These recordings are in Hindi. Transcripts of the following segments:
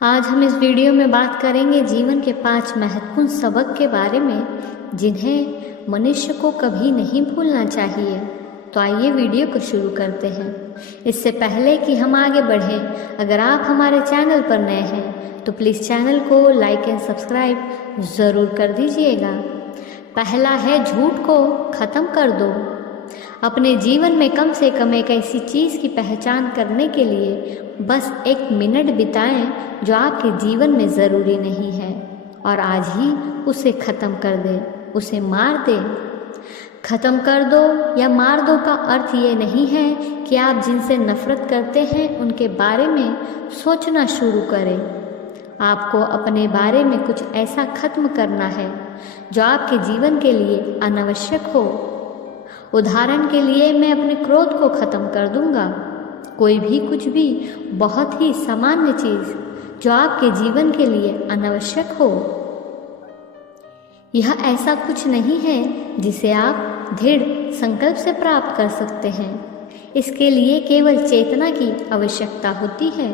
आज हम इस वीडियो में बात करेंगे जीवन के 5 महत्वपूर्ण सबक के बारे में जिन्हें मनुष्य को कभी नहीं भूलना चाहिए। तो आइए वीडियो को शुरू करते हैं। इससे पहले कि हम आगे बढ़ें, अगर आप हमारे चैनल पर नए हैं तो प्लीज़ चैनल को लाइक एंड सब्सक्राइब ज़रूर कर दीजिएगा। पहला है, झूठ को ख़त्म कर दो। अपने जीवन में कम से कम एक ऐसी चीज़ की पहचान करने के लिए बस 1 मिनट बिताएं जो आपके जीवन में ज़रूरी नहीं है और आज ही उसे ख़त्म कर दे, उसे मार दे। ख़त्म कर दो या मार दो का अर्थ ये नहीं है कि आप जिनसे नफ़रत करते हैं उनके बारे में सोचना शुरू करें। आपको अपने बारे में कुछ ऐसा ख़त्म करना है जो आपके जीवन के लिए अनावश्यक हो। उदाहरण के लिए, मैं अपने क्रोध को ख़त्म कर दूंगा। कोई भी कुछ भी बहुत ही सामान्य चीज़ जो आपके जीवन के लिए अनावश्यक हो। यह ऐसा कुछ नहीं है जिसे आप दृढ़ संकल्प से प्राप्त कर सकते हैं। इसके लिए केवल चेतना की आवश्यकता होती है।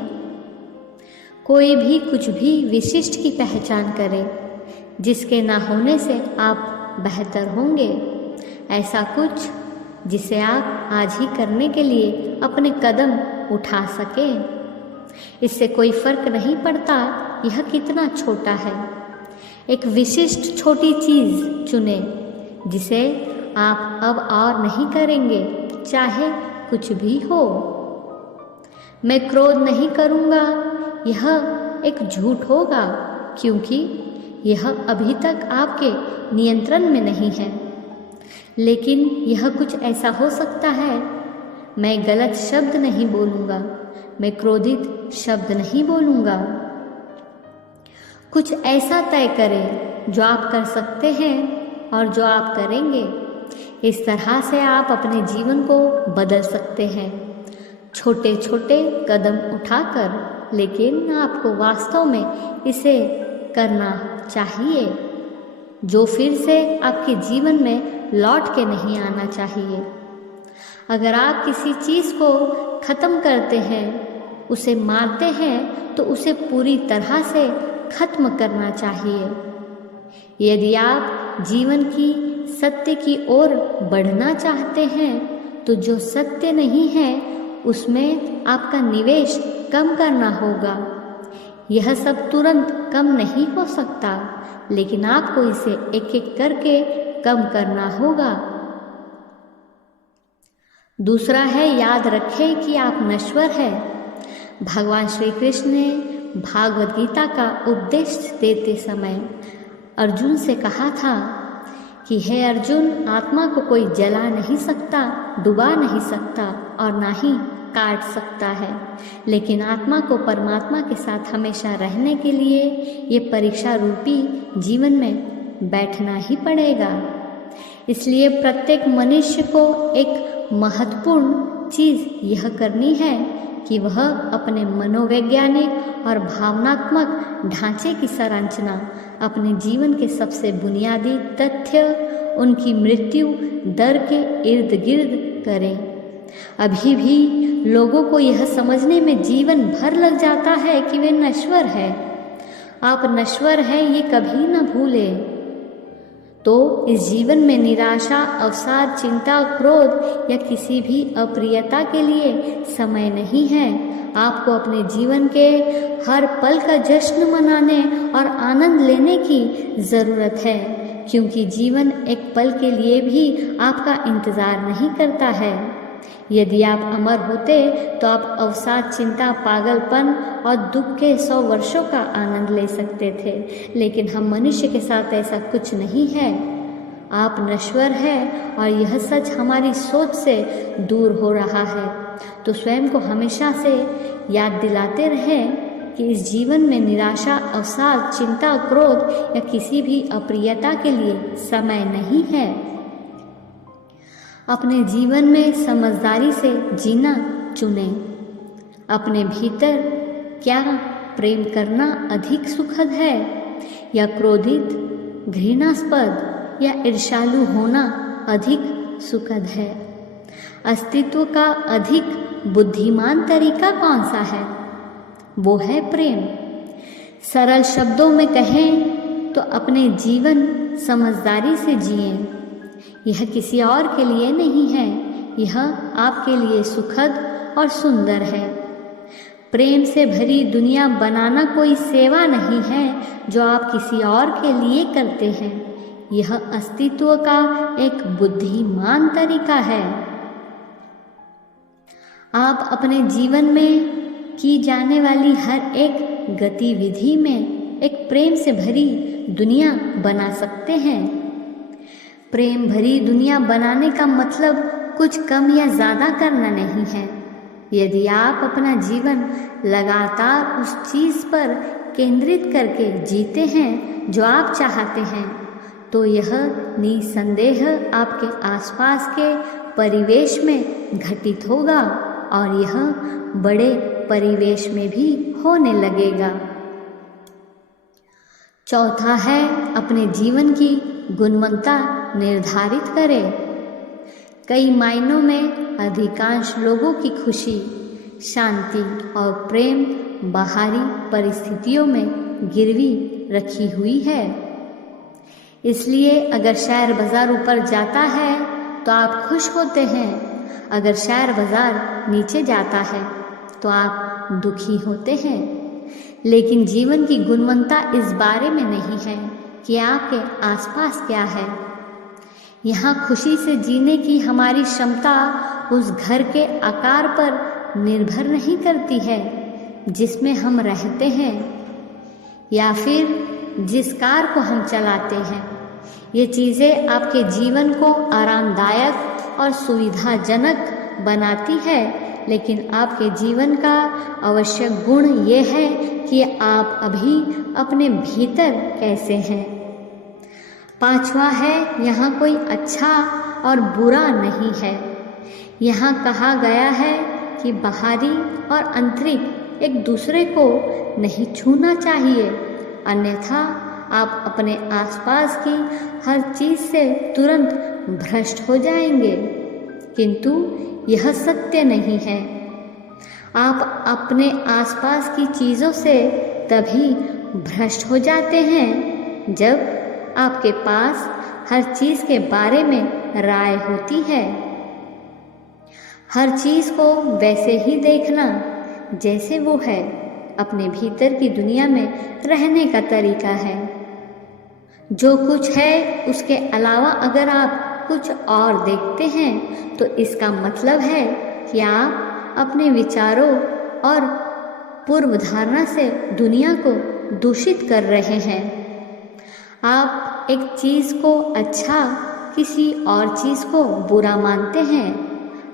कोई भी कुछ भी विशिष्ट की पहचान करें जिसके ना होने से आप बेहतर होंगे। ऐसा कुछ जिसे आप आज ही करने के लिए अपने कदम उठा सकें। इससे कोई फर्क नहीं पड़ता यह कितना छोटा है। एक विशिष्ट छोटी चीज़ चुनें जिसे आप अब और नहीं करेंगे, चाहे कुछ भी हो। मैं क्रोध नहीं करूँगा, यह एक झूठ होगा क्योंकि यह अभी तक आपके नियंत्रण में नहीं है। लेकिन यह कुछ ऐसा हो सकता है, मैं गलत शब्द नहीं बोलूँगा, मैं क्रोधित शब्द नहीं बोलूँगा। कुछ ऐसा तय करें जो आप कर सकते हैं और जो आप करेंगे। इस तरह से आप अपने जीवन को बदल सकते हैं, छोटे छोटे कदम उठाकर, लेकिन आपको वास्तव में इसे करना चाहिए जो फिर से आपके जीवन में लौट के नहीं आना चाहिए। अगर आप किसी चीज़ को ख़त्म करते हैं, उसे मारते हैं, तो उसे पूरी तरह से ख़त्म करना चाहिए। यदि आप जीवन की सत्य की ओर बढ़ना चाहते हैं तो जो सत्य नहीं है उसमें आपका निवेश कम करना होगा। यह सब तुरंत कम नहीं हो सकता, लेकिन आपको इसे एक एक करके कम करना होगा। दूसरा है, याद रखें कि आप नश्वर हैं। भगवान श्री कृष्ण ने भागवत गीता का उपदेश देते समय अर्जुन से कहा था कि हे अर्जुन, आत्मा को कोई जला नहीं सकता, डुबा नहीं सकता और ना ही काट सकता है, लेकिन आत्मा को परमात्मा के साथ हमेशा रहने के लिए ये परीक्षा रूपी जीवन में बैठना ही पड़ेगा। इसलिए प्रत्येक मनुष्य को एक महत्वपूर्ण चीज़ यह करनी है कि वह अपने मनोवैज्ञानिक और भावनात्मक ढांचे की संरचना, अपने जीवन के सबसे बुनियादी तथ्य, उनकी मृत्यु दर के इर्द गिर्द करें। अभी भी लोगों को यह समझने में जीवन भर लग जाता है कि वे नश्वर हैं। आप नश्वर हैं ये कभी न भूलें। तो इस जीवन में निराशा, अवसाद, चिंता, क्रोध या किसी भी अप्रियता के लिए समय नहीं है। आपको अपने जीवन के हर पल का जश्न मनाने और आनंद लेने की ज़रूरत है, क्योंकि जीवन एक पल के लिए भी आपका इंतज़ार नहीं करता है। यदि आप अमर होते तो आप अवसाद, चिंता, पागलपन और दुख के 100 वर्षों का आनंद ले सकते थे, लेकिन हम मनुष्य के साथ ऐसा कुछ नहीं है। आप नश्वर हैं और यह सच हमारी सोच से दूर हो रहा है। तो स्वयं को हमेशा से याद दिलाते रहें कि इस जीवन में निराशा, अवसाद, चिंता, क्रोध या किसी भी अप्रियता के लिए समय नहीं है। अपने जीवन में समझदारी से जीना चुनें। अपने भीतर क्या प्रेम करना अधिक सुखद है या क्रोधित, घृणास्पद या ईर्ष्यालु होना अधिक सुखद है? अस्तित्व का अधिक बुद्धिमान तरीका कौन सा है? वो है प्रेम। सरल शब्दों में कहें तो अपने जीवन समझदारी से जिएं। यह किसी और के लिए नहीं है, यह आपके लिए सुखद और सुंदर है। प्रेम से भरी दुनिया बनाना कोई सेवा नहीं है जो आप किसी और के लिए करते हैं। यह अस्तित्व का एक बुद्धिमान तरीका है। आप अपने जीवन में की जाने वाली हर एक गतिविधि में एक प्रेम से भरी दुनिया बना सकते हैं। प्रेम भरी दुनिया बनाने का मतलब कुछ कम या ज़्यादा करना नहीं है। यदि आप अपना जीवन लगातार उस चीज़ पर केंद्रित करके जीते हैं जो आप चाहते हैं, तो यह निसंदेह आपके आसपास के परिवेश में घटित होगा और यह बड़े परिवेश में भी होने लगेगा। चौथा है, अपने जीवन की गुणवत्ता निर्धारित करें। कई मायनों में अधिकांश लोगों की खुशी, शांति और प्रेम बाहरी परिस्थितियों में गिरवी रखी हुई है। इसलिए अगर शेयर बाजार ऊपर जाता है तो आप खुश होते हैं, अगर शेयर बाजार नीचे जाता है तो आप दुखी होते हैं। लेकिन जीवन की गुणवत्ता इस बारे में नहीं है कि आपके आसपास क्या है। यहाँ खुशी से जीने की हमारी क्षमता उस घर के आकार पर निर्भर नहीं करती है जिसमें हम रहते हैं या फिर जिस कार को हम चलाते हैं। ये चीज़ें आपके जीवन को आरामदायक और सुविधाजनक बनाती है, लेकिन आपके जीवन का आवश्यक गुण ये है कि आप अभी अपने भीतर कैसे हैं। पांचवा है, यहाँ कोई अच्छा और बुरा नहीं है। यहाँ कहा गया है कि बाहरी और आंतरिक एक दूसरे को नहीं छूना चाहिए, अन्यथा आप अपने आसपास की हर चीज़ से तुरंत भ्रष्ट हो जाएंगे। किंतु यह सत्य नहीं है। आप अपने आसपास की चीज़ों से तभी भ्रष्ट हो जाते हैं जब आपके पास हर चीज़ के बारे में राय होती है। हर चीज़ को वैसे ही देखना जैसे वो है अपने भीतर की दुनिया में रहने का तरीका है। जो कुछ है उसके अलावा अगर आप कुछ और देखते हैं तो इसका मतलब है कि आप अपने विचारों और पूर्व धारणा से दुनिया को दूषित कर रहे हैं। आप एक चीज़ को अच्छा, किसी और चीज़ को बुरा मानते हैं।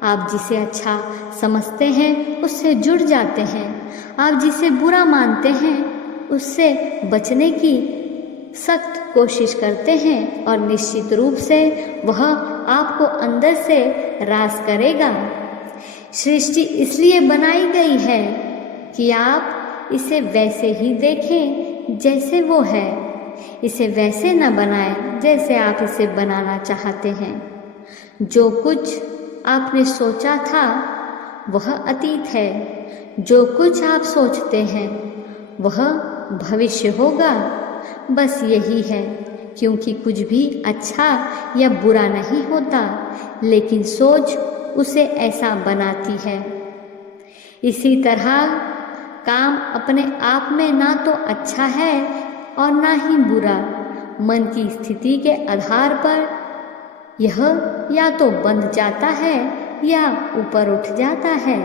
आप जिसे अच्छा समझते हैं उससे जुड़ जाते हैं। आप जिसे बुरा मानते हैं उससे बचने की सख्त कोशिश करते हैं और निश्चित रूप से वह आपको अंदर से रास करेगा। सृष्टि इसलिए बनाई गई है कि आप इसे वैसे ही देखें जैसे वो है, इसे वैसे न बनाएं जैसे आप इसे बनाना चाहते हैं। जो कुछ आपने सोचा था वह अतीत है, जो कुछ आप सोचते हैं वह भविष्य होगा। बस यही है, क्योंकि कुछ भी अच्छा या बुरा नहीं होता, लेकिन सोच उसे ऐसा बनाती है। इसी तरह काम अपने आप में ना तो अच्छा है और ना ही बुरा। मन की स्थिति के आधार पर यह या तो बंध जाता है या ऊपर उठ जाता है।